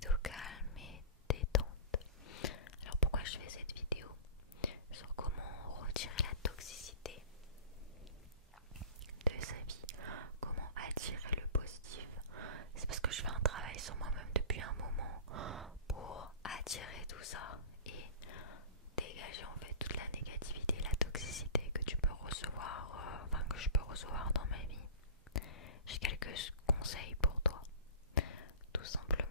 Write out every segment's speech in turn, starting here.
vidéo calme et détente. Alors pourquoi je fais cette vidéo sur comment retirer la toxicité de sa vie, comment attirer le positif. C'est parce que je fais un travail sur moi-même depuis un moment pour attirer tout ça et dégager en fait toute la négativité et la toxicité que tu peux recevoir, enfin que je peux recevoir dans ma vie. J'ai quelques conseils pour toi, tout simplement.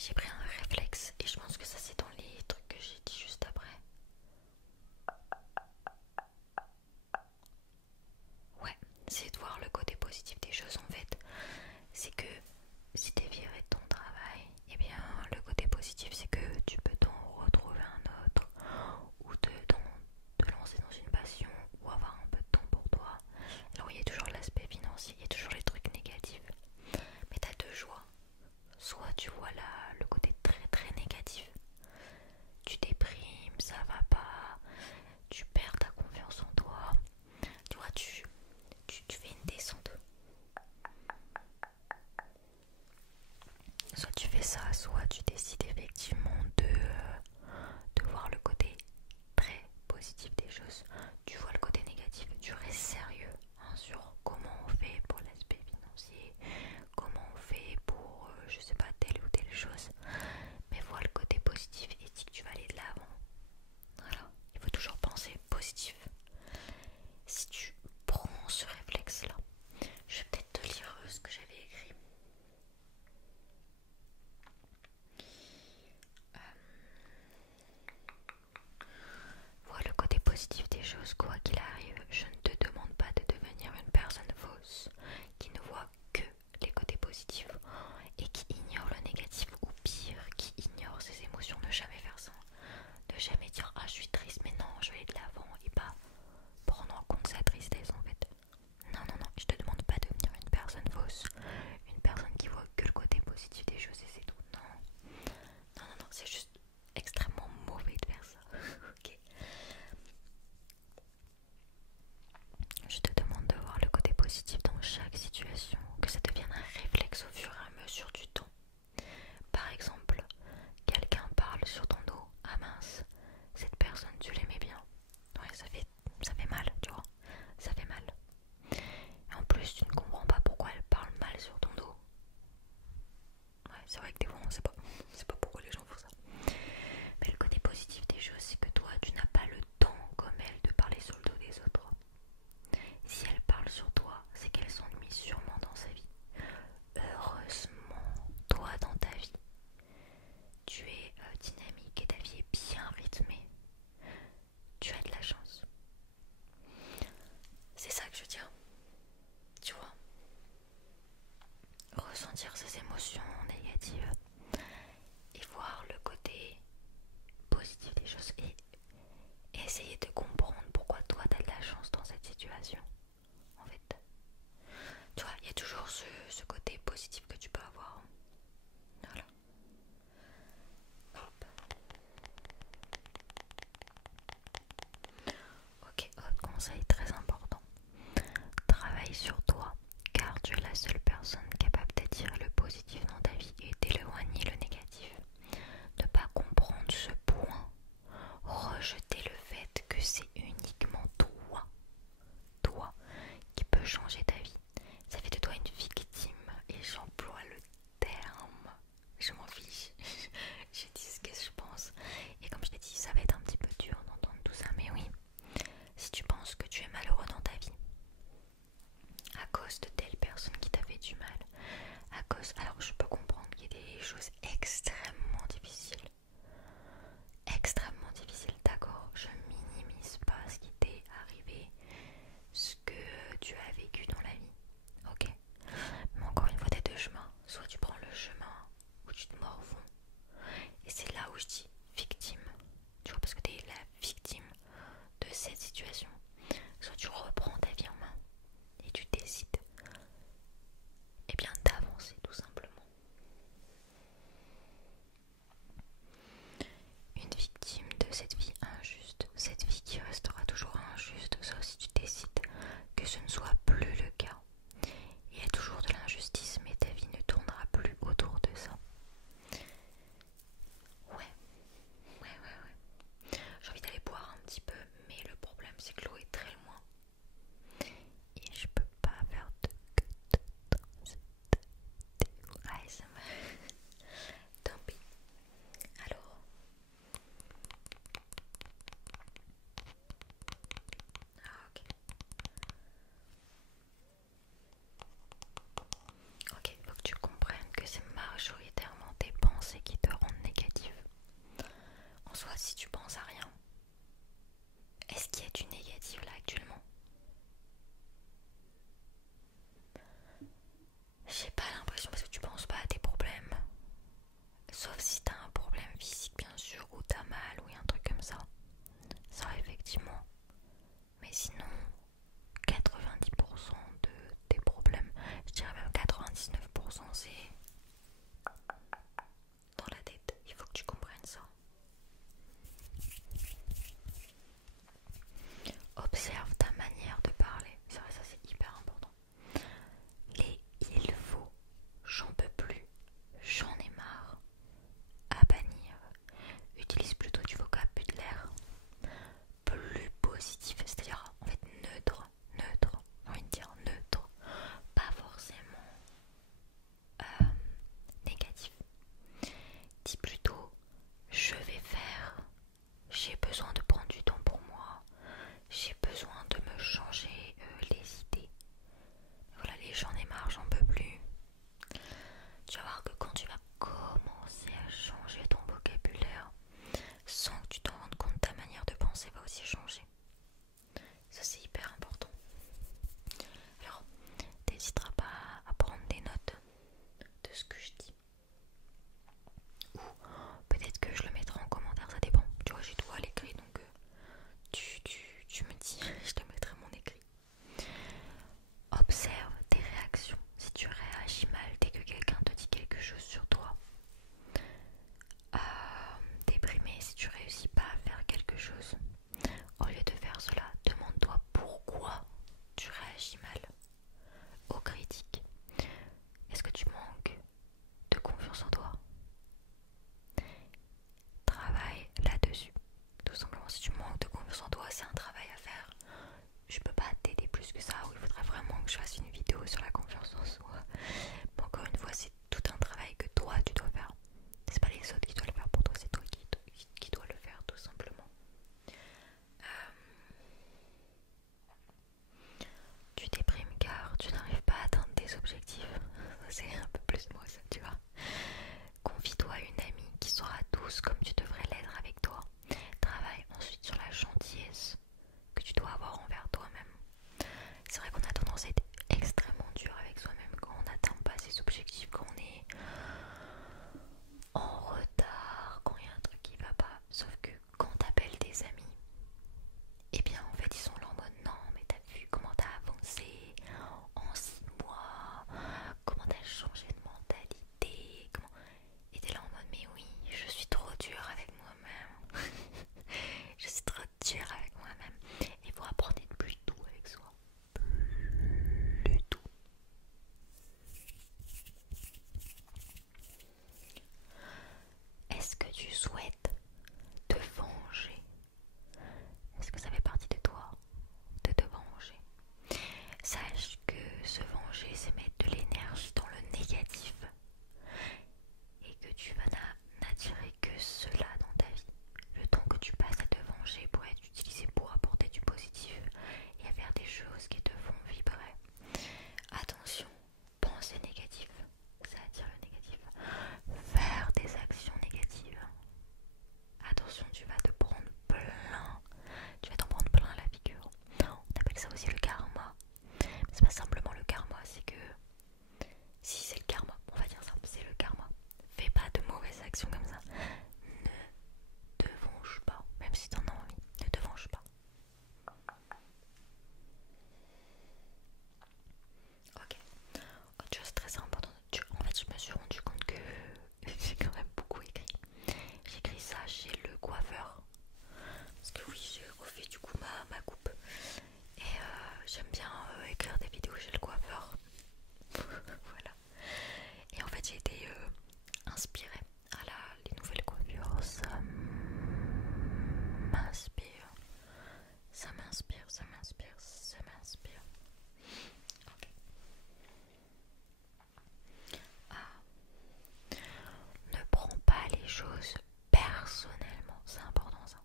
j'ai pris un réflexe et je pense que ça c'est dans les trucs que j'ai dit juste après. Ouais, c'est de voir le côté positif des choses en fait. C'est que si t'es viré de ton travail, et bien le côté positif c'est que tu peux t'en retrouver un autre ou te lancer dans une passion ou avoir un peu de temps pour toi. Alors il y a toujours l'aspect financier, il y a toujours les trucs négatifs. Mais t'as deux choix. Soit tu vois là le côté très très négatif. Tu déprimes, ça va pas, tu perds ta confiance en toi. Tu vois, tu fais une descente. Soit tu fais ça, soit tu décides effectivement de voir le côté très positif des choses. Tu vois le côté négatif, tu restes sérieux hein, sur comment on fait pour l'aspect financier, comment on fait pour, je sais pas, telle ou telle chose. Mais vois le côté positif et dis que tu vas aller de l'avant. Voilà, il faut toujours penser positif. Si tu prends ce réflexe-là, je vais peut-être te lire ce que j'avais écrit. Vois le côté positif des choses, quoi qu'il arrive. Je ne te demande pas de devenir une personne fausse qui ne voit que les côtés positifs et qui ignore le négatif ou pire, qui ignore ses émotions. Ne jamais faire ça. Ne jamais dire ah je suis triste, mais non, je vais aller de l'avant et pas prendre en compte sa tristesse en fait. Non, non, non, je te demande pas de devenir une personne fausse, une personne qui voit que le côté positif des choses et c'est tout. Non, non, non, non, c'est juste extrêmement mauvais de faire ça. Ok. Je te demande de voir le côté positif dans chaque situation, que ça devienne un réflexe au fur et à mesure du temps. Par exemple, quelqu'un parle sur ton dos, ah mince, cette personne tu l'aimais bien. Ouais, ça fait mal, tu vois, ça fait mal. Et en plus, tu ne comprends pas pourquoi elle parle mal sur ton dos. Ouais, c'est vrai que des fois, on sait pas pourquoi les gens font ça. Mais le côté positif des choses, c'est que toi, tu n'as pas le temps, comme elle, de parler sur le dos des autres. Si elle parle sur toi, c'est qu'elle s'ennuie sûrement dans sa vie. Heureusement, toi, dans ta vie, tu es dynamique et ta vie est bien rythmée. Tu as de la chance. C'est ça que je veux dire. Tu vois, ressentir ces émotions négatives et voir le côté positif des choses et essayer de comprendre pourquoi toi t'as de la chance dans cette situation. En fait, tu vois, il y a toujours ce côté positif que tu peux avoir. Voilà. Hop. Ok, autre conseil très important. Travaille sur toi, car tu es la seule personne capable d'attirer le positif dans ta vie et d'éloigner le négatif. Ne pas comprendre ce point, rejeter le fait que c'est uniquement toi qui peut changer ta vie. Ça fait de toi une victime et j'emploie le terme. Je m'en fiche. Je dis ce que je pense. Et comme je t'ai dit, ça va être un petit peu dur d'entendre tout ça, mais oui. Si tu penses que tu es malheureux dans ta vie, à cause de telle personne qui t'a fait du mal, à cause... Alors je peux comprendre qu'il y ait des choses extrêmement difficiles, d'accord, je minimise pas ce qui t'est arrivé, ce que tu as vécu dans la vie, ok, mais encore une fois t'as deux chemins, soit tu prends le chemin où tu te morfonds, et c'est là où je dis victime, tu vois, parce que t'es la victime de cette situation, soit tu reprends ta vie en main et tu décides eh bien d'avancer tout simplement. Une victime de cette vie injuste, cette vie qui restera toujours injuste, sauf si tu décides que ce ne soit plus le cas. Il y a toujours de l'injustice, mais ta vie ne tournera plus autour de ça. Ouais, ou peut-être que je le mettrai en commentaire, ça dépend. Tu vois, j'ai tout à l'écrit donc tu me dis, je te mettrai mon écrit. Observe tes réactions. Si tu réagis mal dès que quelqu'un te dit quelque chose sur toi, déprimé si tu réussis pas à faire quelque chose, au lieu de faire cela, demande-toi pourquoi tu réagis mal aux critiques. Est-ce que tu manques de confiance en toi? Travaille là-dessus. Tout simplement, si tu manques de confiance en toi, c'est un travail à faire. Je peux pas t'aider plus que ça, ou il faudrait vraiment que je fasse une vidéo sur la confiance en soi. Mais encore une fois, c'est tout un travail que toi tu dois faire. C'est pas les autres qui doivent le faire pour toi, c'est toi qui dois le faire tout simplement. Tu déprimes car tu n'arrives pas à atteindre tes objectifs. C'est un peu plus moi ça, tu vois. Confie-toi à une amie qui saura douce comme tu devrais l'être avec toi. Travaille ensuite sur la gentillesse que tu dois avoir envers toi-même. C'est vrai qu'on a tendance à être extrêmement dur avec soi-même quand on n'atteint pas ses objectifs, quand on est en retard, quand il y a un truc qui va pas. Sauf que quand t'appelles des amis, et bien en fait ils sont là en mode non mais t'as vu comment t'as avancé en 6 mois, comment t'as changé de mentalité, comment... Et t'es là en mode mais oui je suis trop dure avec moi-même. Je suis trop dure avec moi-même. Il faut apprendre à être plus doux avec soi. Plus doux. Est-ce que tu souhaites te venger? Est-ce que ça fait partie de toi de te venger? Sache que se venger, c'est mettre de l'énergie dans le négatif et que tu vas n'attirer que cela dans ta vie. Le temps que tu passes à te venger pourrait être utilisé pour apporter du positif et à faire des choses qui te font vibrer. Attention, penser négatif, ça attire le négatif. Faire des actions négatives, attention, tu vas te prendre plein, tu vas t'en prendre plein la figure. On appelle ça aussi le karma. C'est pas simplement le karma, c'est que si c'est le karma, on va dire ça, c'est le karma. Fais pas de mauvaises actions comme ça. Ne te venge pas, même si t'en as envie, ne te venge pas. Ok, autre chose très importante, en fait je me suis rendu compte que j'ai quand même beaucoup écrit. J'ai écrit ça chez le coiffeur. Parce que oui, j'ai refait du coup ma coupe. Et j'aime bien écrire des vidéos chez le coiffeur. Voilà. Et en fait j'ai été inspirée. Ah là, les nouvelles coiffures, ça m'inspire. Ça m'inspire, ça m'inspire, ça m'inspire. Ok. Ah. Ne prends pas les choses personnellement, c'est important ça.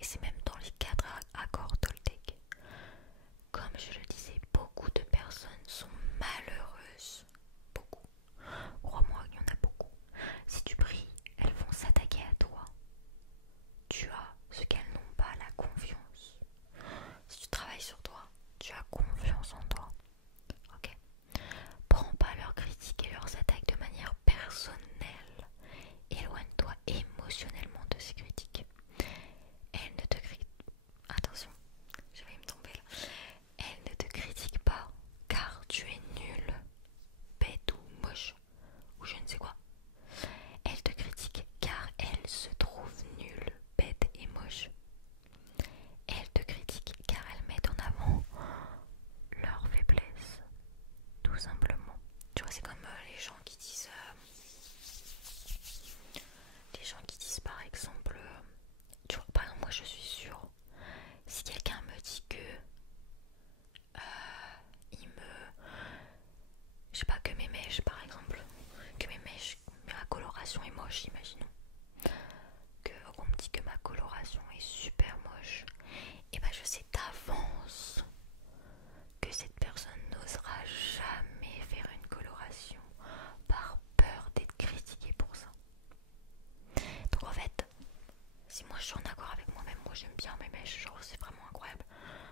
Et c'est même dans les 4 accords Toltec. Comme je le disais, beaucoup de personnes sont malheureuses. Beaucoup. Crois-moi, il y en a beaucoup. Si tu pries, elles vont s'attaquer à toi. Tu as ce qu'elles n'ont pas, la confiance. Si tu travailles sur toi, tu as confiance en toi. Ok? Prends pas leurs critiques et leurs attaques de manière personnelle. Éloigne-toi émotionnellement de ces critiques. Elles ne te critiquent. Attention, je vais me tomber là. Elles ne te critiquent pas car tu es nul, bête ou moche ou je ne sais quoi. Elles te critiquent car elles se trouvent nulles, bêtes et moches. Elles te critiquent car elles mettent en avant leur faiblesse, tout simplement. Tu vois, c'est comme les gens qui disent par exemple, tu vois, par exemple, moi je suis sûre, si quelqu'un me dit que il me, je sais pas, que mes mèches par exemple, que mes mèches, ma coloration est moche, imaginons, que on me dit que ma coloration est super moche, et ben je sais d'avance que cette personne n'osera jamais faire une coloration par peur d'être critiquée pour ça. Donc en fait, si moi je suis en accord avec moi-même, moi j'aime bien mes mèches, genre c'est vraiment incroyable.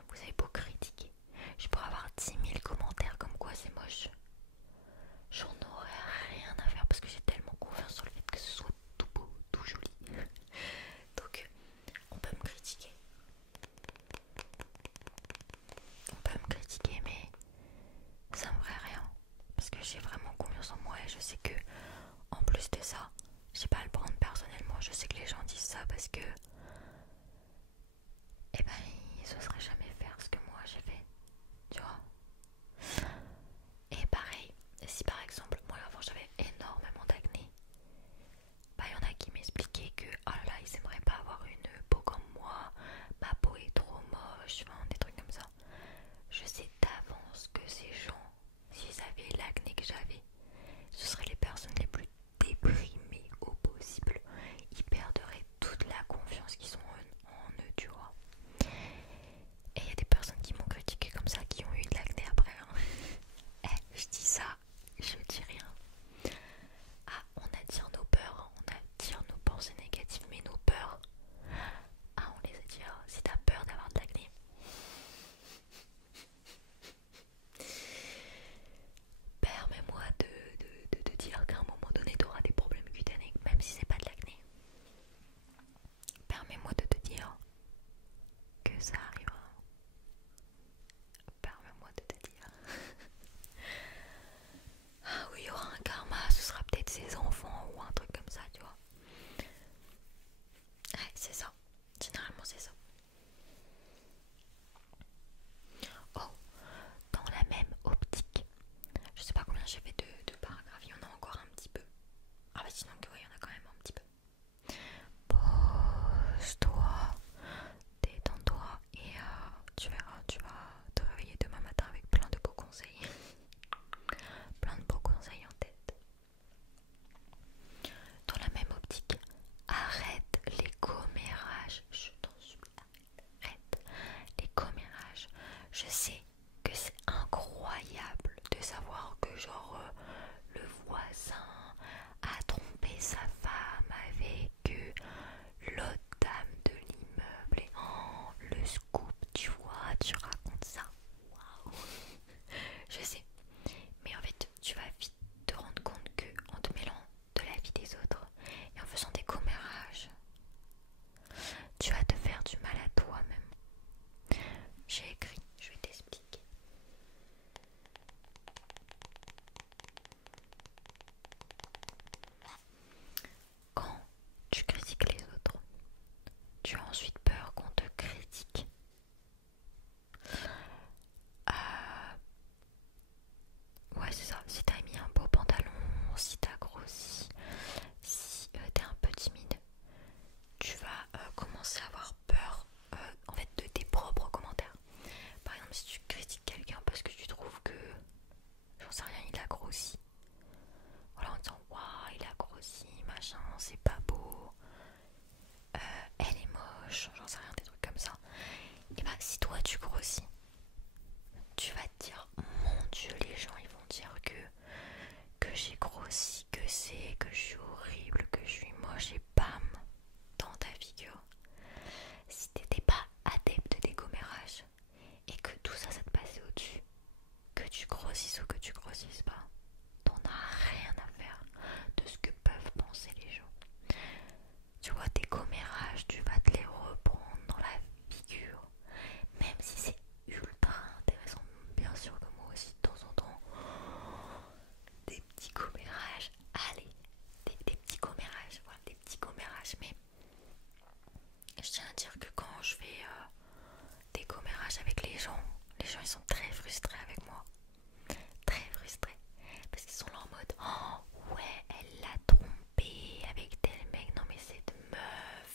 Vous avez beau critiquer, je pourrais avoir 10 000 commentaires comme quoi c'est moche. J'en aurais rien à faire parce que j'ai tellement confiance sur le fait que ce soit tout j'ai pas à le prendre personnellement. Je sais que les gens disent ça parce que, eh ben, ils oseraient jamais faire ce que moi j'ai fait, tu vois. Et pareil, si par exemple, moi avant j'avais énormément d'acné, bah il y en a qui m'expliquaient que, oh là là, ils aimeraient pas avoir une peau comme moi, ma peau est trop moche, enfin des trucs comme ça. Je sais d'avance que ces gens, s'ils avaient l'acné que j'avais, ce seraient les personnes les plus déprimées au possible. Ils perdraient toute la confiance qu'ils ont en eux, tu vois. Et il y a des personnes qui m'ont critiqué comme ça, qui ont eu de l'acné après. Hein. Je dis ça, je dis rien. Ah, on attire nos peurs, on attire nos pensées négatives, mais nos peurs, ah, on les attire. Si t'as peur d'avoir de l'acné, permets-moi de te dire qu'à un moment donné, tu auras des problèmes cutanés, même si c'est pas de l'acné. Permets-moi de te dire que ça arrivera. Permets-moi de te dire. Ah oui, il y aura un karma, ce sera peut-être ses enfants ou un truc comme ça, tu vois. Ouais, c'est ça. Généralement, c'est ça. Oh, dans la même optique, je sais pas combien j'ai fait de paragraphes, il y en a encore un petit peu. Ah bah sinon, ouais, il y en a quand même un petit peu. Pose-toi, détends-toi et tu verras, tu vas te réveiller demain matin avec plein de beaux conseils. Plein de beaux conseils en tête. Dans la même optique, arrête les commérages. Je t'en supplie, arrête les commérages. Je sais que c'est incroyable de savoir que genre le voisin a trompé sa femme avec l'autre dame de l'immeuble et oh, le scoop, tu vois, tu racontes ça. Waouh. Je sais, mais en fait tu vas vite te rendre compte que en te mêlant de la vie des autres et en faisant des commérages, tu vas te faire du mal à toi-même. J'ai écrit, je vais t'expliquer. Quand tu critiques les autres, tu as ensuite peur qu'on te critique. Ouais, c'est ça. Si t'as mis un beau pantalon, si t'as grossi, si t'es un peu timide, tu vas commencer à avoir peur en fait de tes propres commentaires. Par exemple, si tu critiques quelqu'un parce que tu trouves que, j'en sais rien, il a grossi. Voilà, en disant waouh, il a grossi, machin, c'est pas beau, elle est moche, j'en sais rien, des trucs comme ça. Et bah, si toi tu grossis, tu vas te dire mon dieu, les gens ils vont dire que j'ai grossi, que je suis horrible, que je suis moche et bam, dans ta figure. Si t'étais pas adepte des commérages et que tout ça, ça te passait au-dessus, que tu grossisses ou que tu grossisses pas, t'en as rien à faire de ce que peuvent penser les gens. Tu vois, tes commérages, tu vas te les reprendre dans la figure, même si c'est ultra intéressant. Bien sûr que moi aussi, de temps en temps, des petits commérages, allez, des petits commérages, voilà, des petits commérages, mais je tiens à dire que quand je fais des commérages avec les gens ils sont très frustrés avec moi. Très frustrés. Parce qu'ils sont là en mode oh ouais, elle l'a trompé avec tel mec. Non mais cette meuf,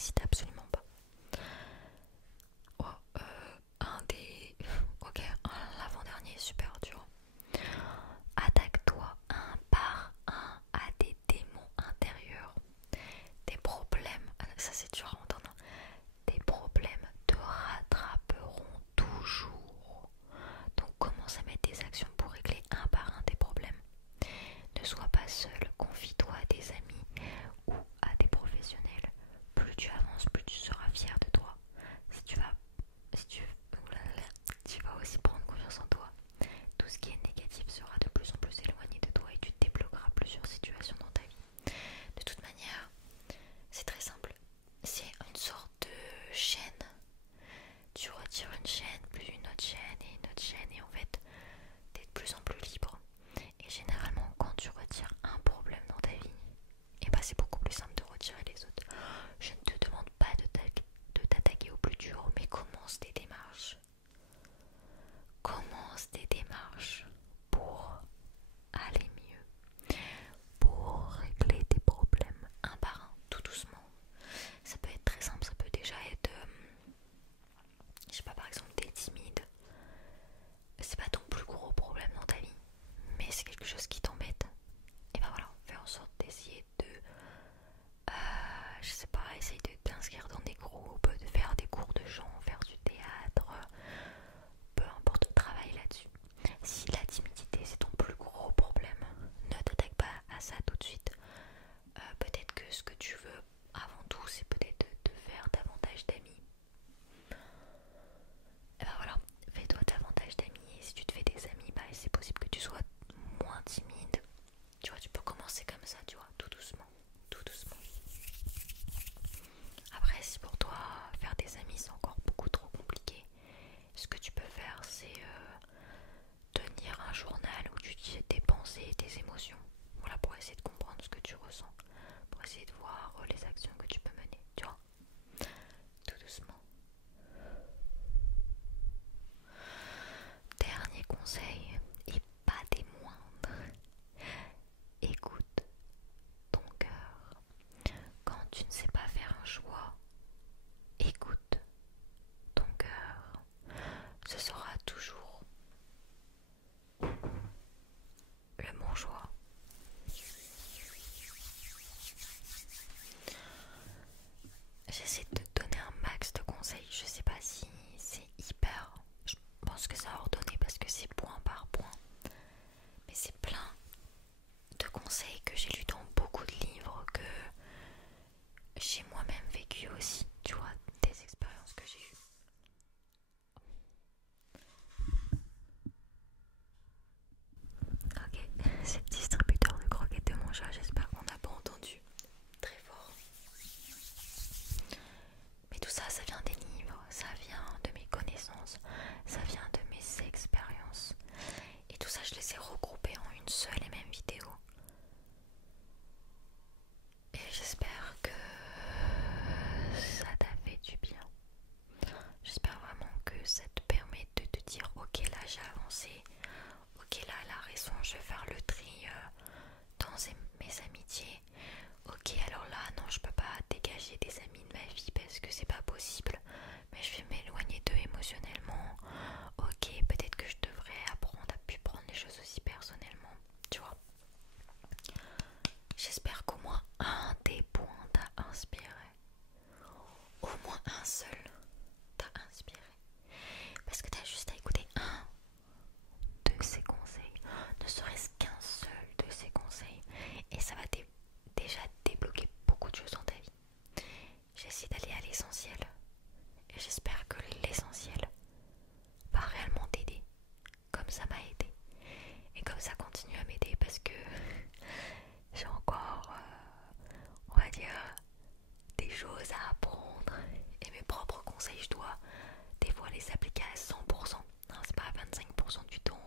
n'hésite absolument pas. Oh, un des... Ok, l'avant-dernier est super dur. Attaque-toi un par un à des démons intérieurs. Des problèmes, ça c'est dur à entendre, des problèmes te rattraperont toujours. Donc commence à mettre des actions pour régler un par un tes problèmes. Ne sois pas seul, confie-toi à des amis ou à des professionnels. Plus tu avances, plus tu seras fier de toi. Si tu vas aussi prendre confiance en toi, tout ce qui est négatif sera de plus en plus éloigné de toi et tu te débloqueras plusieurs situations dans ta vie. De toute manière, c'est très simple. C'est une sorte de chaîne. Tu retires une chaîne, plus une autre chaîne et une autre chaîne et en fait, t'es de plus en plus libre. Et généralement, quand tu retires un problème dans ta vie, et bah c'est beaucoup plus simple de retirer les autres. Je ne te demande pas de t'attaquer au plus dur, mais commence des démarches. Commence des démarches pour aller mieux, pour régler tes problèmes un par un, tout doucement. Ça peut être très simple, ça peut déjà être, je sais pas, par exemple, t'es timide, c'est pas ton plus gros problème dans ta vie, mais c'est quelque chose qui t'embête. Et ben voilà, fais en sorte d'essayer de, je sais pas, essaye de t'inscrire dans des groupes, de faire des cours de chant, faire du théâtre, peu importe, travaille là-dessus. Si la timidité c'est ton plus gros problème, ne t'attaque pas à ça tout de suite. Peut-être que ce que tu veux avant tout, c'est peut-être de faire davantage d'amis. Et ben voilà, fais-toi davantage d'amis et si tu te fais des amis, bah c'est possible que tu sois moins timide. Tu vois, tu peux commencer comme ça, tu vois, tout doucement, tout doucement. Après, si pour toi faire des amis c'est encore beaucoup trop compliqué, ce que tu peux faire c'est tenir un journal où tu dis tes pensées et tes émotions. Voilà, pour essayer de comprendre ce que tu ressens, pour essayer de voir les actions que tu peux mener, tu vois, tout doucement. Dernier conseil, et pas des moindres, écoute ton cœur. Quand tu ne sais pas faire un choix, écoute ton cœur. Ce sera toujours le bon choix. J'essaie de te donner un max de conseils. Je sais pas si c'est hyper. Je pense que ça a ordonné parce que c'est point par point. Mais c'est plein de conseils que j'ai lus dans beaucoup de livres, que j'ai moi-même vécu aussi. Tu vois, des expériences que j'ai eues. Ok, c'est le distributeur de croquettes de mon chat. J'espère qu'on n'a pas entendu très fort. Mais tout ça, ça vient des livres, ça vient de mes connaissances, ça vient de mes expériences. Et tout ça, je les ai regroupés en une seule et même vidéo. Et j'espère que ça t'a fait du bien. J'espère vraiment que ça te permet de te dire ok là j'ai avancé, ok là elle a raison, je vais faire le tri dans mes amitiés. Ok alors là non je peux pas dégager des amis de ma vie parce que c'est pas possible, mais je vais m'éloigner d'eux émotionnellement. Ok peut-être que je devrais apprendre à plus prendre les choses aussi personnellement, tu vois. J'espère qu'au moins un des points t'a inspiré. Au moins un seul t'a inspiré. Parce que t'as juste à écouter un de ces conseils, ne serait-ce qu'un seul de ces conseils, et ça va déjà débloquer beaucoup de choses dans ta vie. J'essaie d'aller à l'essentiel, et j'espère que l'essentiel va réellement t'aider, comme ça m'a aidé, et comme ça continue à m'aider parce que j'ai encore, on va dire, des choses à apprendre, et mes propres conseils, je dois des fois les appliquer à 100%. Non, c'est pas à 25% du temps